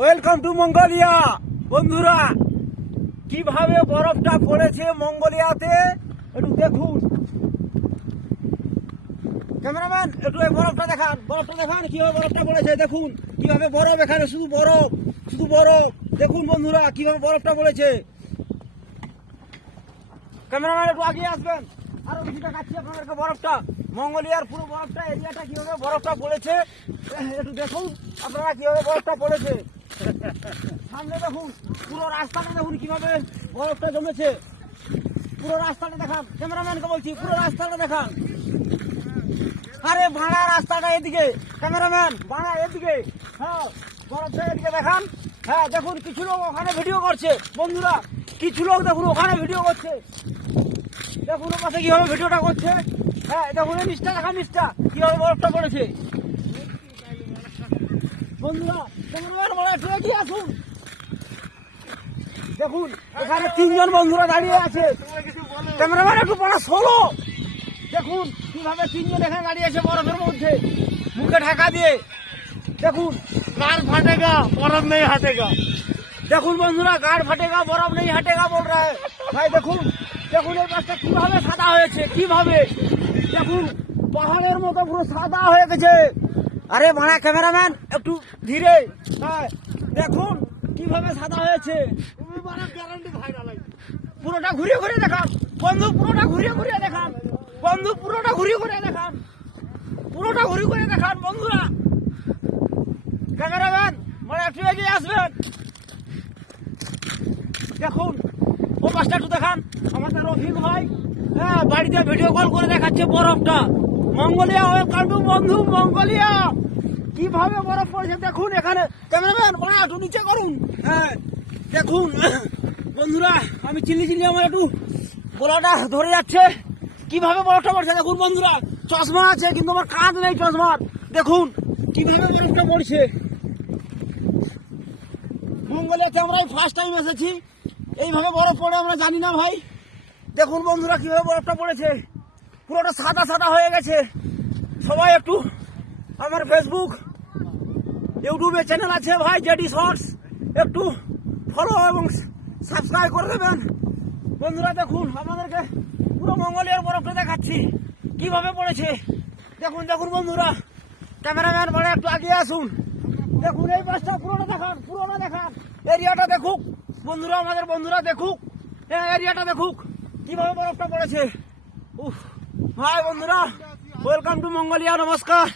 Welcome to Mongolia. বন্ধুরা, কিভাবে বরফটা পড়েছে মঙ্গোলিয়াতে একটু দেখুন। ক্যামেরাম্যান, একটু এই বরফটা দেখান, কিভাবে বরফটা পড়েছে। দেখুন কিভাবে বরফ, এখানে শুধু বরফ। দেখুন বন্ধুরা, কিভাবে বরফটা পড়েছে। ক্যামেরাম্যান, একটু আগিয়ে আসবেন, আরো বেশি দেখাচ্ছি আপনাদেরকে বরফটা। মঙ্গোলিয়ার পুরো বরফটা, এরিয়াটা কিভাবে বরফটা পড়েছে একটু দেখুন আপনারা, কিভাবে বরফটা পড়েছে। সামনে দেখুন, পুরো রাস্তাটা দেখুন কিভাবে বরফটা জমেছে। পুরো রাস্তাটা দেখান, ক্যামেরাম্যানকে বলছি, পুরো রাস্তাটা দেখান। আরে ভাড়া রাস্তাটা এদিকে, ক্যামেরাম্যান ভাড়া এদিকে। হ্যাঁ, বরফটা এদিকে দেখান। হ্যাঁ দেখুন, কিছু লোক ওখানে ভিডিও করছে। বন্ধুরা, কিছু লোক দেখুন ওখানে ভিডিও করছে। দেখুন ওর পাশে কিভাবে ভিডিওটা করছে। হ্যাঁ দেখুন, এই নিচটা দেখান, নিচটা কিভাবে বরফটা পড়েছে। বন্ধুরা, ক্যামেরাম্যান বলে একটু এগিয়ে আসুন। দেখুন এখানে তিনজন বন্ধুরা দাঁড়িয়ে আছে। ক্যামেরাম্যান একটু পড়া ষোলো। দেখুন কিভাবে তিনজন এখানে দাঁড়িয়ে আছে বরফের মধ্যে, মুখে ঢাকা দিয়ে। দেখুন कार फटेगा बर्फ नहीं हटेगा। দেখুন বন্ধুরা, গাড় ফাটেগা বরফ নেই হাটেগা বল রা হ্যায় ভাই। দেখুন দেখুন এই পাশটা কিভাবে সাদা হয়েছে, কিভাবে দেখুন পাহাড়ের মতো পুরো সাদা হয়ে গেছে। আরে মারা ক্যামেরাম্যান একটু ধীরে। হ্যাঁ দেখুন কিভাবে সাদা হয়েছে। তুমি বরফ গ্যারান্টি ভাইরাল। পুরোটা ঘুরিয়ে ঘুরিয়ে দেখান বন্ধু, পুরোটা ঘুরিয়ে ঘুরিয়ে দেখান বন্ধু, পুরোটা ঘুরিয়ে ঘুরিয়ে দেখান, পুরোটা ঘুরিয়ে ঘুরিয়ে দেখান বন্ধুরা। ক্যামেরাম্যান মানে একটু এগিয়ে আসবেন। দেখুন ও পাশটা একটু দেখান, আমাদের রফিক ভাই। হ্যাঁ, বাড়িতে ভিডিও কল করে দেখাচ্ছে বরফটা। মঙ্গোলিয়া, ওয়েলকাম টু বন্ধু মঙ্গোলিয়া। কিভাবে বরফ পড়েছে দেখুন এখানে। ক্যামেরাম্যান বড় একটু নিচে করুন। হ্যাঁ দেখুন বন্ধুরা, আমি চিল্লি আমার একটু গলাটা ধরে যাচ্ছে। কিভাবে বরফটা পড়ছে দেখুন বন্ধুরা। চশমা আছে কিন্তু আমার কাঁধ নেই চশমার। দেখুন কিভাবে বরফটা পড়ছে। মঙ্গোলিয়াতে আমরা ফার্স্ট টাইম এসেছি, এইভাবে বরফ পড়ে আমরা জানি না ভাই। দেখুন বন্ধুরা কিভাবে বরফটা পড়েছে, পুরোটা সাদা সাদা হয়ে গেছে। সবাই একটু আমার ফেসবুক ইউটিউবে চ্যানেল আছে ভাই, জেডি শর্টস, একটু ফলো এবং সাবস্ক্রাইব করে দেবেন বন্ধুরা। দেখুন আমাদেরকে পুরো মঙ্গোলিয়ার বরফটা দেখাচ্ছি কিভাবে পড়েছে। দেখুন দেখুন বন্ধুরা, ক্যামেরাম্যান বলে একটু আগিয়ে আসুন। দেখুন এই পাশটা পুরোটা দেখান, পুরোটা দেখান, এরিয়াটা দেখুক বন্ধুরা, আমাদের বন্ধুরা দেখুক, এরিয়াটা দেখুক কিভাবে বরফটা পড়েছে। উফ ভাই বন্ধুরা, ওয়েলকাম টু মঙ্গোলিয়া, নমস্কার।